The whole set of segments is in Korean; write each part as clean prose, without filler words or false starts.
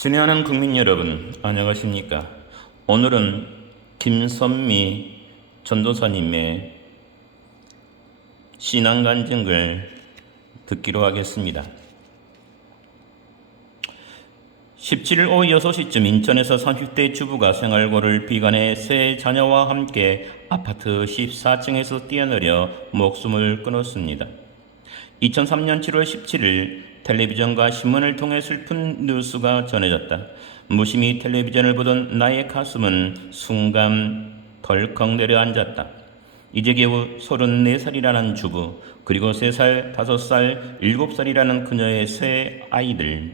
친애하는 국민 여러분, 안녕하십니까? 오늘은 김선미 전도사님의 신앙간증을 듣기로 하겠습니다. 17일 오후 6시쯤 인천에서 30대 주부가 생활고를 비관해 세 자녀와 함께 아파트 14층에서 뛰어내려 목숨을 끊었습니다. 2003년 7월 17일 텔레비전과 신문을 통해 슬픈 뉴스가 전해졌다. 무심히 텔레비전을 보던 나의 가슴은 순간 덜컥 내려앉았다. 이제 겨우 34살이라는 주부, 그리고 3살, 5살, 7살이라는 그녀의 세 아이들.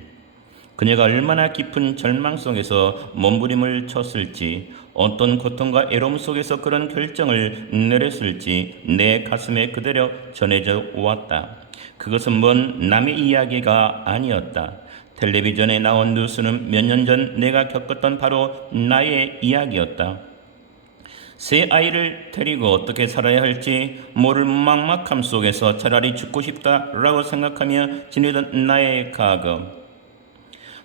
그녀가 얼마나 깊은 절망 속에서 몸부림을 쳤을지, 어떤 고통과 애로움 속에서 그런 결정을 내렸을지 내 가슴에 그대로 전해져 왔다. 그것은 먼 남의 이야기가 아니었다. 텔레비전에 나온 뉴스는 몇 년 전 내가 겪었던 바로 나의 이야기였다. 세 아이를 데리고 어떻게 살아야 할지 모를 막막함 속에서 차라리 죽고 싶다라고 생각하며 지내던 나의 과거.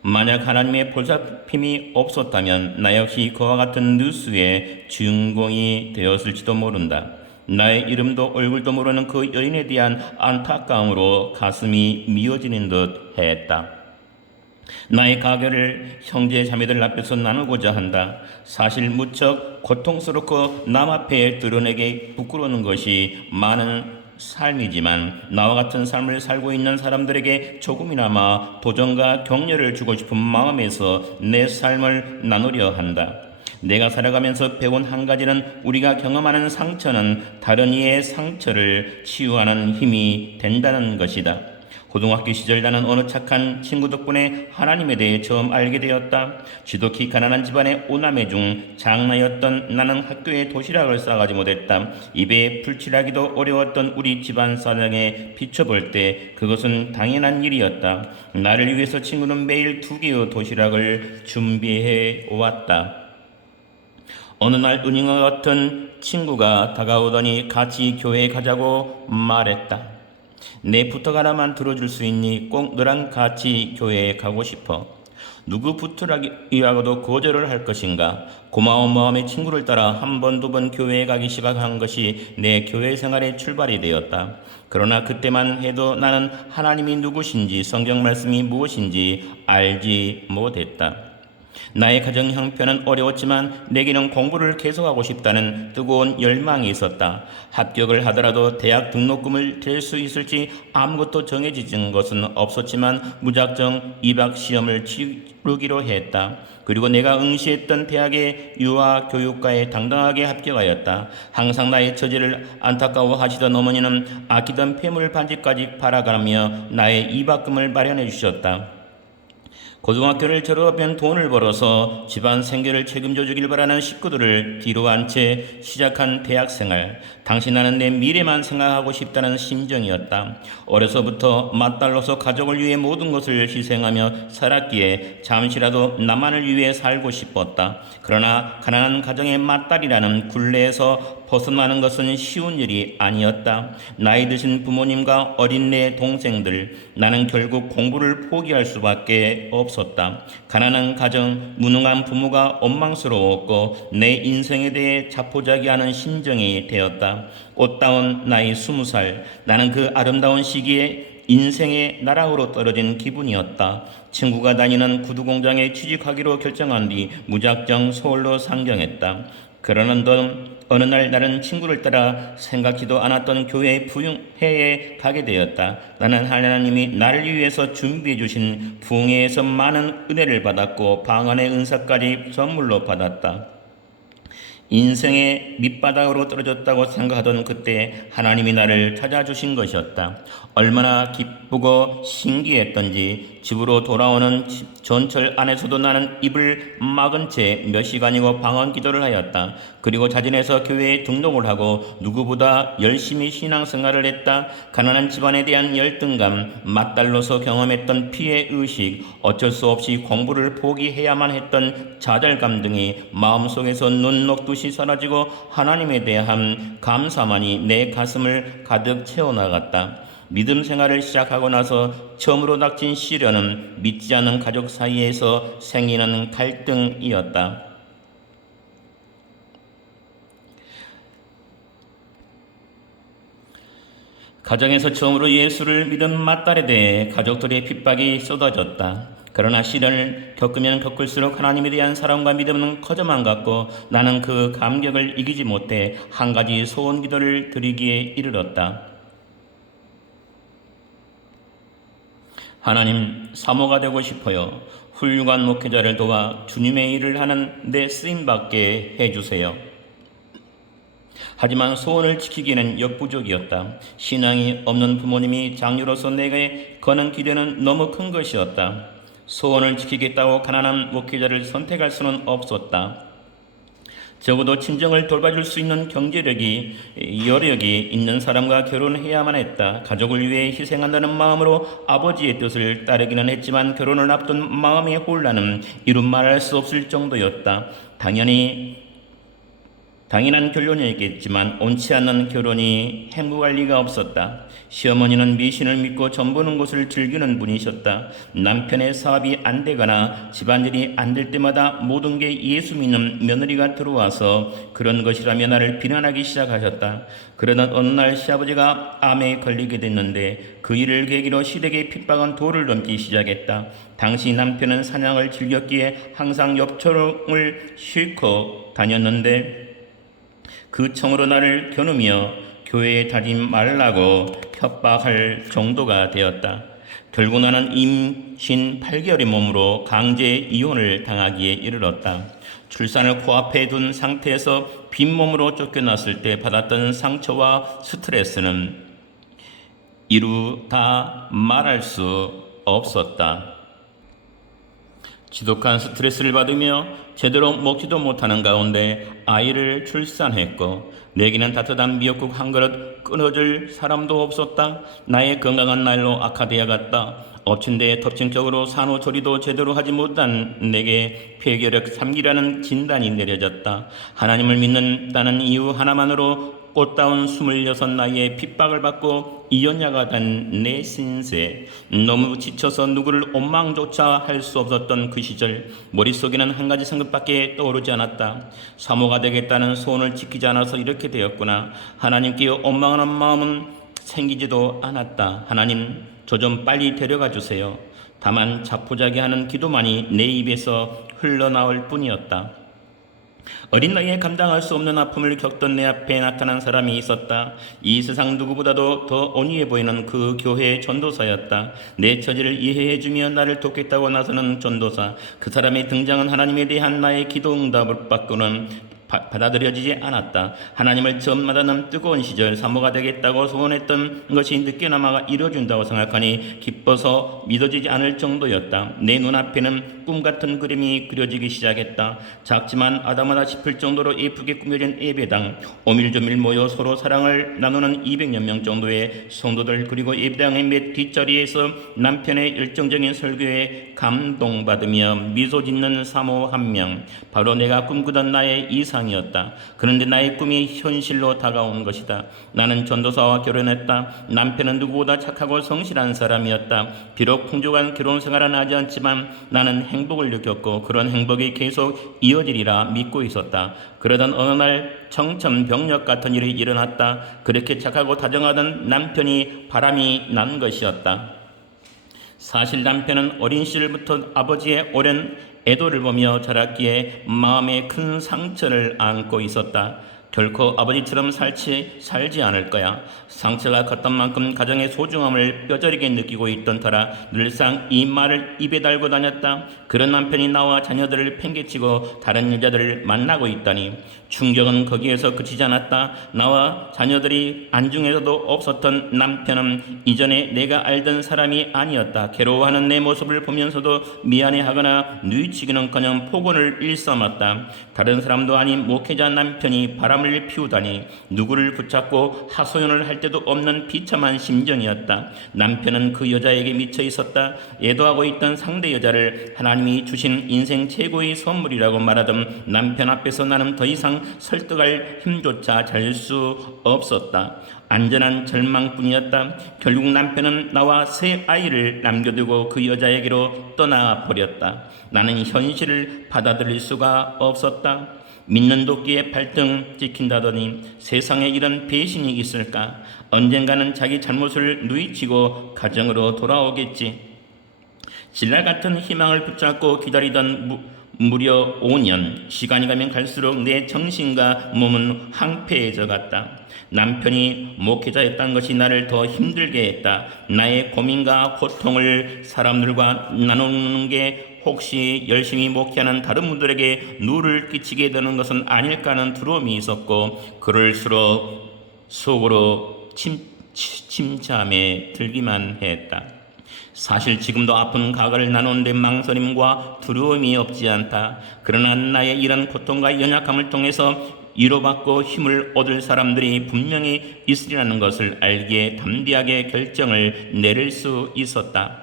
만약 하나님의 보살핌이 없었다면 나 역시 그와 같은 뉴스의 주인공이 되었을지도 모른다. 나의 이름도 얼굴도 모르는 그 여인에 대한 안타까움으로 가슴이 미어지는 듯 했다. 나의 가계를 형제 자매들 앞에서 나누고자 한다. 사실 무척 고통스럽고 남 앞에 드러내기 부끄러운 것이 많은 삶이지만 나와 같은 삶을 살고 있는 사람들에게 조금이나마 도전과 격려를 주고 싶은 마음에서 내 삶을 나누려 한다. 내가 살아가면서 배운 한 가지는 우리가 경험하는 상처는 다른 이의 상처를 치유하는 힘이 된다는 것이다. 고등학교 시절 나는 어느 착한 친구 덕분에 하나님에 대해 처음 알게 되었다. 지독히 가난한 집안의 오남매 중 장나였던 나는 학교에 도시락을 싸가지 못했다. 입에 풀칠하기도 어려웠던 우리 집안 사정에 비춰볼 때 그것은 당연한 일이었다. 나를 위해서 친구는 매일 2개의 도시락을 준비해 왔다. 어느 날 은행과 같은 친구가 다가오더니 같이 교회에 가자고 말했다. 내 부탁 하나만 들어줄 수 있니? 꼭 너랑 같이 교회에 가고 싶어. 누구 부탁이라고도 거절을 할 것인가? 고마운 마음에 친구를 따라 한 번, 2번 교회에 가기 시작한 것이 내 교회 생활의 출발이 되었다. 그러나 그때만 해도 나는 하나님이 누구신지, 성경 말씀이 무엇인지 알지 못했다. 나의 가정 형편은 어려웠지만 내게는 공부를 계속하고 싶다는 뜨거운 열망이 있었다. 합격을 하더라도 대학 등록금을 댈 수 있을지 아무것도 정해진 것은 없었지만 무작정 입학 시험을 치르기로 했다. 그리고 내가 응시했던 대학의 유아교육과에 당당하게 합격하였다. 항상 나의 처지를 안타까워하시던 어머니는 아끼던 폐물 반지까지 팔아가며 나의 입학금을 마련해 주셨다. 고등학교를 졸업하면 돈을 벌어서 집안 생계를 책임져 주길 바라는 식구들을 뒤로 한 채 시작한 대학생활. 당시 나는 내 미래만 생각하고 싶다는 심정이었다. 어려서부터 맏딸로서 가족을 위해 모든 것을 희생하며 살았기에 잠시라도 나만을 위해 살고 싶었다. 그러나 가난한 가정의 맏딸이라는 굴레에서 벗어나는 것은 쉬운 일이 아니었다. 나이 드신 부모님과 어린 내 동생들, 나는 결국 공부를 포기할 수밖에 없었다. 가난한 가정, 무능한 부모가 원망스러웠고 내 인생에 대해 자포자기하는 심정이 되었다. 꽃다운 나이 20살, 나는 그 아름다운 시기에 인생의 나락으로 떨어진 기분이었다. 친구가 다니는 구두 공장에 취직하기로 결정한 뒤 무작정 서울로 상경했다. 그러는 어느 날 나는 친구를 따라 생각지도 않았던 교회 부흥회에 가게 되었다. 나는 하나님이 나를 위해서 준비해 주신 부흥회에서 많은 은혜를 받았고 방언의 은사까지 선물로 받았다. 인생의 밑바닥으로 떨어졌다고 생각하던 그때 하나님이 나를 찾아주신 것이었다. 얼마나 기쁘고 신기했던지 집으로 돌아오는 전철 안에서도 나는 입을 막은 채 몇 시간이고 방언 기도를 하였다. 그리고 자진해서 교회에 등록을 하고 누구보다 열심히 신앙생활을 했다. 가난한 집안에 대한 열등감, 맏딸로서 경험했던 피해의식, 어쩔 수 없이 공부를 포기해야만 했던 좌절감 등이 마음속에서 눈 녹듯이 사라지고 하나님에 대한 감사만이 내 가슴을 가득 채워나갔다. 믿음 생활을 시작하고 나서 처음으로 닥친 시련은 믿지 않는 가족 사이에서 생기는 갈등이었다. 가정에서 처음으로 예수를 믿은 맏딸에 대해 가족들의 핍박이 쏟아졌다. 그러나 시련을 겪으면 겪을수록 하나님에 대한 사랑과 믿음은 커져만 갔고 나는 그 감격을 이기지 못해 한 가지 소원 기도를 드리기에 이르렀다. 하나님, 사모가 되고 싶어요. 훌륭한 목회자를 도와 주님의 일을 하는 데 쓰임받게 해주세요. 하지만 소원을 지키기에는 역부족이었다. 신앙이 없는 부모님이 장녀로서 내게 거는 기대는 너무 큰 것이었다. 소원을 지키겠다고 가난한 목회자를 선택할 수는 없었다. 적어도 친정을 돌봐줄 수 있는 경제력이 여력이 있는 사람과 결혼해야만 했다. 가족을 위해 희생한다는 마음으로 아버지의 뜻을 따르기는 했지만 결혼을 앞둔 마음의 혼란은 이루 말할 수 없을 정도였다. 당연한 결론이었겠지만 옳지 않는 결혼이 행복할 리가 없었다. 시어머니는 미신을 믿고 전보는 것을 즐기는 분이셨다. 남편의 사업이 안 되거나 집안일이 안 될 때마다 모든 게 예수 믿는 며느리가 들어와서 그런 것이라며 나를 비난하기 시작하셨다. 그러던 어느 날 시아버지가 암에 걸리게 됐는데 그 일을 계기로 시댁의 핍박은 도를 넘기 시작했다. 당시 남편은 사냥을 즐겼기에 항상 옆초롱을 싣고 다녔는데 그 청으로 나를 겨누며 교회에 다니지 말라고 협박할 정도가 되었다. 결국 나는 임신 8개월의 몸으로 강제 이혼을 당하기에 이르렀다. 출산을 코앞에 둔 상태에서 빈몸으로 쫓겨났을 때 받았던 상처와 스트레스는 이루 다 말할 수 없었다. 지독한 스트레스를 받으며 제대로 먹지도 못하는 가운데 아이를 출산했고 내게는 따뜻한 미역국 한 그릇 끊어줄 사람도 없었다. 나의 건강한 날로 악화되어 갔다. 엎친 데 덮친 격으로 산후조리도 제대로 하지 못한 내게 폐결핵 3기라는 진단이 내려졌다. 하나님을 믿는다는 이유 하나만으로 꽃다운 26 나이에 핍박을 받고 이혼자가 된 내 신세, 너무 지쳐서 누구를 원망조차 할 수 없었던 그 시절 머릿속에는 한 가지 생각밖에 떠오르지 않았다. 사모가 되겠다는 소원을 지키지 않아서 이렇게 되었구나. 하나님께 원망하는 마음은 생기지도 않았다. 하나님, 저 좀 빨리 데려가 주세요. 다만 자포자기하는 기도만이 내 입에서 흘러나올 뿐이었다. 어린 나이에 감당할 수 없는 아픔을 겪던 내 앞에 나타난 사람이 있었다. 이 세상 누구보다도 더 온유해 보이는 그 교회의 전도사였다. 내 처지를 이해해주며 나를 돕겠다고 나서는 전도사. 그 사람의 등장은 하나님에 대한 나의 기도 응답을 받고는 받아들여지지 않았다. 하나님을 처음 만나는 뜨거운 시절 사모가 되겠다고 소원했던 것이 늦게나마 이루어진다고 생각하니 기뻐서 믿어지지 않을 정도였다. 내 눈앞에는 꿈같은 그림이 그려지기 시작했다. 작지만 아담하다 싶을 정도로 예쁘게 꾸며진 예배당, 오밀조밀 모여 서로 사랑을 나누는 200여 명 정도의 성도들, 그리고 예배당의 몇 뒷자리에서 남편의 열정적인 설교에 감동받으며 미소 짓는 사모 한 명, 바로 내가 꿈꾸던 나의 이상이었다. 그런데 나의 꿈이 현실로 다가온 것이다. 나는 전도사와 결혼했다. 남편은 누구보다 착하고 성실한 사람이었다. 비록 풍족한 결혼 생활은 하지 않지만 나는 행복을 느꼈고 그런 행복이 계속 이어지리라 믿고 있었다. 그러던 어느 날 청천벽력 같은 일이 일어났다. 그렇게 착하고 다정하던 남편이 바람이 난 것이었다. 사실 남편은 어린 시절부터 아버지의 오랜 애도를 보며 자랐기에 마음에 큰 상처를 안고 있었다. 결코 아버지처럼 살지 않을 거야. 상처가 컸던 만큼 가정의 소중함을 뼈저리게 느끼고 있던 터라 늘상 이 말을 입에 달고 다녔다. 그런 남편이 나와 자녀들을 팽개치고 다른 여자들을 만나고 있다니. 충격은 거기에서 그치지 않았다. 나와 자녀들이 안중에서도 없었던 남편은 이전에 내가 알던 사람이 아니었다. 괴로워하는 내 모습을 보면서도 미안해하거나 뉘우치기는커녕 폭언을 일삼았다. 다른 사람도 아닌 목회자 남편이 바람 바람을 피우다니 누구를 붙잡고 하소연을 할 데도 없는 비참한 심정이었다. 남편은 그 여자에게 미쳐 있었다. 애도하고 있던 상대 여자를 하나님이 주신 인생 최고의 선물이라고 말하던 남편 앞에서 나는 더 이상 설득할 힘조차 잘 수 없었다. 안전한 절망뿐이었다. 결국 남편은 나와 세 아이를 남겨두고 그 여자에게로 떠나버렸다. 나는 현실을 받아들일 수가 없었다. 믿는 도끼에 발등 찍힌다더니 세상에 이런 배신이 있을까? 언젠가는 자기 잘못을 누이치고 가정으로 돌아오겠지. 신라 같은 희망을 붙잡고 기다리던 무려 5년. 시간이 가면 갈수록 내 정신과 몸은 황폐해져 갔다. 남편이 목회자였다는 것이 나를 더 힘들게 했다. 나의 고민과 고통을 사람들과 나누는 게 혹시 열심히 목회하는 다른 분들에게 누를 끼치게 되는 것은 아닐까 하는 두려움이 있었고, 그럴수록 속으로 침잠에 들기만 했다. 사실 지금도 아픈 가가를 나누는데 망설임과 두려움이 없지 않다. 그러나 나의 이런 고통과 연약함을 통해서 위로받고 힘을 얻을 사람들이 분명히 있으리라는 것을 알기에 담대하게 결정을 내릴 수 있었다.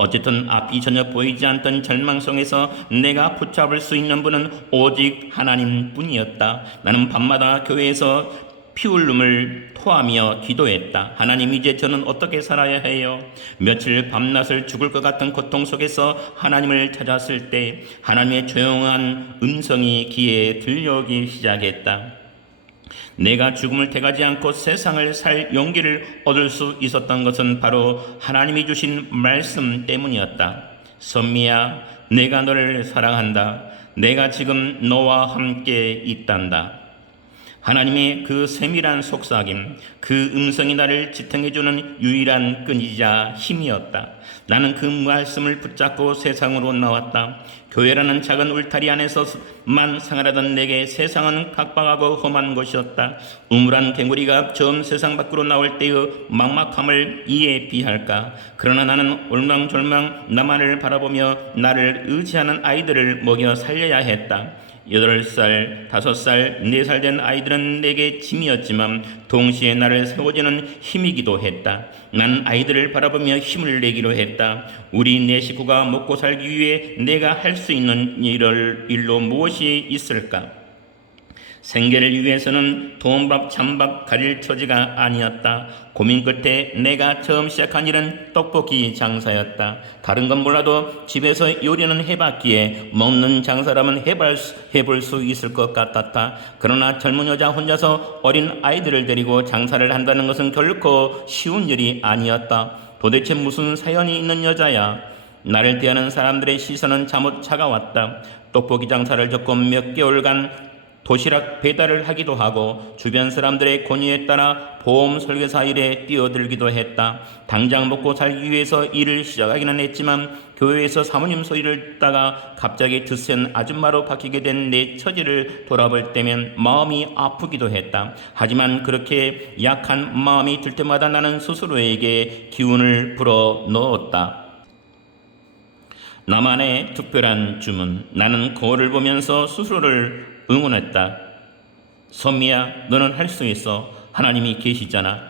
어쨌든 앞이 전혀 보이지 않던 절망 속에서 내가 붙잡을 수 있는 분은 오직 하나님뿐이었다. 나는 밤마다 교회에서 피울름을 토하며 기도했다. 하나님, 이제 저는 어떻게 살아야 해요? 며칠 밤낮을 죽을 것 같은 고통 속에서 하나님을 찾았을 때 하나님의 조용한 음성이 귀에 들려오기 시작했다. 내가 죽음을 택하지 않고 세상을 살 용기를 얻을 수 있었던 것은 바로 하나님이 주신 말씀 때문이었다. 선미야, 내가 너를 사랑한다. 내가 지금 너와 함께 있단다. 하나님의 그 세밀한 속삭임, 그 음성이 나를 지탱해주는 유일한 끈이자 힘이었다. 나는 그 말씀을 붙잡고 세상으로 나왔다. 교회라는 작은 울타리 안에서만 생활하던 내게 세상은 각박하고 험한 곳이었다. 우물한 개구리가 처음 세상 밖으로 나올 때의 막막함을 이에 비할까? 그러나 나는 올망졸망 나만을 바라보며 나를 의지하는 아이들을 먹여 살려야 했다. 8살, 5살, 4살 된 아이들은 내게 짐이었지만 동시에 나를 세워주는 힘이기도 했다. 나는 아이들을 바라보며 힘을 내기로 했다. 우리 네 식구가 먹고 살기 위해 내가 할 수 있는 일로 무엇이 있을까? 생계를 위해서는 돈밥 찬밥 가릴 처지가 아니었다. 고민 끝에 내가 처음 시작한 일은 떡볶이 장사였다. 다른 건 몰라도 집에서 요리는 해봤기에 먹는 장사라면 해볼 수 있을 것 같았다. 그러나 젊은 여자 혼자서 어린 아이들을 데리고 장사를 한다는 것은 결코 쉬운 일이 아니었다. 도대체 무슨 사연이 있는 여자야? 나를 대하는 사람들의 시선은 잠옷 차가웠다. 떡볶이 장사를 접고 몇 개월간 도시락 배달을 하기도 하고 주변 사람들의 권유에 따라 보험 설계사 일에 뛰어들기도 했다. 당장 먹고 살기 위해서 일을 시작하기는 했지만 교회에서 사모님 소리를 듣다가 갑자기 드센 아줌마로 바뀌게 된 내 처지를 돌아볼 때면 마음이 아프기도 했다. 하지만 그렇게 약한 마음이 들 때마다 나는 스스로에게 기운을 불어 넣었다. 나만의 특별한 주문. 나는 거울을 보면서 스스로를 응원했다. 선미야, 너는 할 수 있어. 하나님이 계시잖아.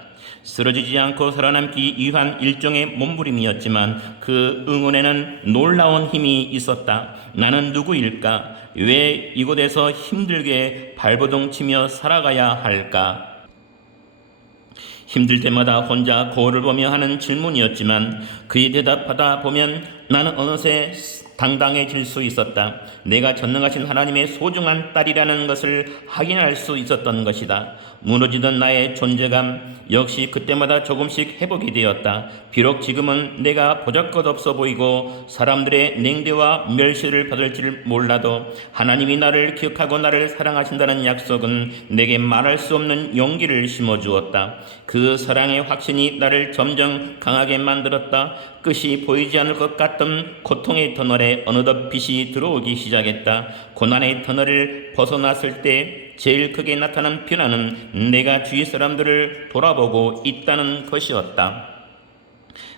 쓰러지지 않고 살아남기 위한 일종의 몸부림이었지만 그 응원에는 놀라운 힘이 있었다. 나는 누구일까? 왜 이곳에서 힘들게 발버둥 치며 살아가야 할까? 힘들 때마다 혼자 거울을 보며 하는 질문이었지만 그에 대답하다 보면 나는 어느새 당당해질 수 있었다. 내가 전능하신 하나님의 소중한 딸이라는 것을 확인할 수 있었던 것이다. 무너지던 나의 존재감 역시 그때마다 조금씩 회복이 되었다. 비록 지금은 내가 보잘것없어 보이고 사람들의 냉대와 멸시를 받을지를 몰라도 하나님이 나를 기억하고 나를 사랑하신다는 약속은 내게 말할 수 없는 용기를 심어주었다. 그 사랑의 확신이 나를 점점 강하게 만들었다. 끝이 보이지 않을 것 같던 고통의 터널에 어느덧 빛이 들어오기 시작했다. 고난의 터널을 벗어났을 때 제일 크게 나타난 변화는 내가 주위 사람들을 돌아보고 있다는 것이었다.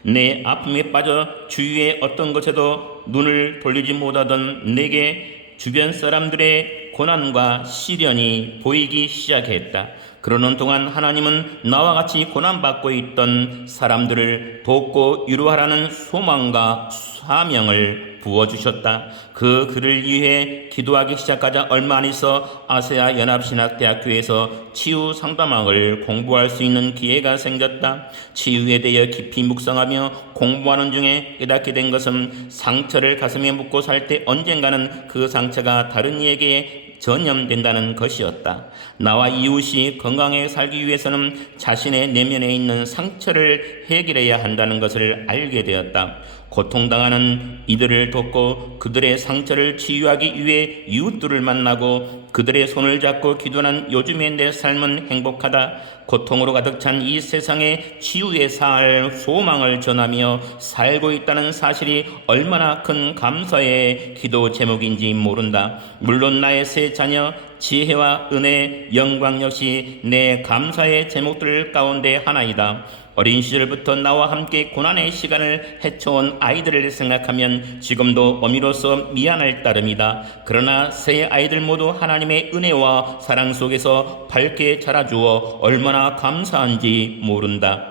내 아픔에 빠져 주위의 어떤 것에도 눈을 돌리지 못하던 내게 주변 사람들의 고난과 시련이 보이기 시작했다. 그러는 동안 하나님은 나와 같이 고난받고 있던 사람들을 돕고 위로하라는 소망과 사명을 부어주셨다. 그 글을 위해 기도하기 시작하자 얼마 안 있어 아세아 연합신학대학교에서 치유 상담학을 공부할 수 있는 기회가 생겼다. 치유에 대해 깊이 묵상하며 공부하는 중에 깨닫게 된 것은 상처를 가슴에 묻고 살 때 언젠가는 그 상처가 다른 이에게 전염된다는 것이었다. 나와 이웃이 건강하게 살기 위해서는 자신의 내면에 있는 상처를 해결해야 한다는 것을 알게 되었다. 고통당하는 이들을 돕고 그들의 상처를 치유하기 위해 이웃들을 만나고 그들의 손을 잡고 기도하는 요즘의 내 삶은 행복하다. 고통으로 가득 찬 이 세상에 치유의 살 소망을 전하며 살고 있다는 사실이 얼마나 큰 감사의 기도 제목인지 모른다. 물론 나의 세 자녀, 지혜와 은혜, 영광 역시 내 감사의 제목들 가운데 하나이다. 어린 시절부터 나와 함께 고난의 시간을 헤쳐온 아이들을 생각하면 지금도 어미로서 미안할 따름이다. 그러나 세 아이들 모두 하나님의 은혜와 사랑 속에서 밝게 자라주어 얼마나 감사한지 모른다.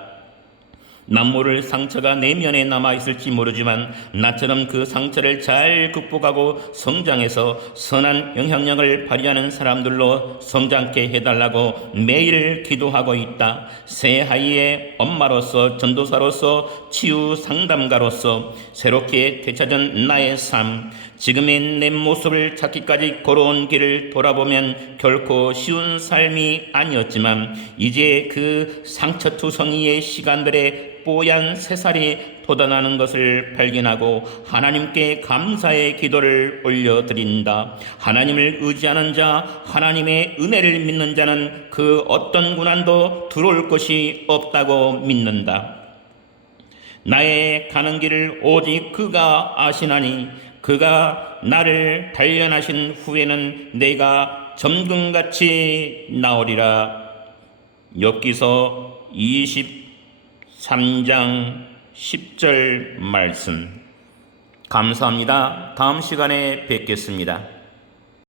남모를 상처가 내면에 남아있을지 모르지만 나처럼 그 상처를 잘 극복하고 성장해서 선한 영향력을 발휘하는 사람들로 성장케 해달라고 매일 기도하고 있다. 새 아이의 엄마로서, 전도사로서, 치유 상담가로서 새롭게 되찾은 나의 삶, 지금의 내 모습을 찾기까지 걸어온 길을 돌아보면 결코 쉬운 삶이 아니었지만 이제 그 상처투성이의 시간들에 뽀얀 새살이 돋아나는 것을 발견하고 하나님께 감사의 기도를 올려드린다. 하나님을 의지하는 자, 하나님의 은혜를 믿는 자는 그 어떤 고난도 들어올 것이 없다고 믿는다. 나의 가는 길을 오직 그가 아시나니 그가 나를 단련하신 후에는 내가 점금같이 나오리라. 욥기서 23장 10절 말씀. 감사합니다. 다음 시간에 뵙겠습니다.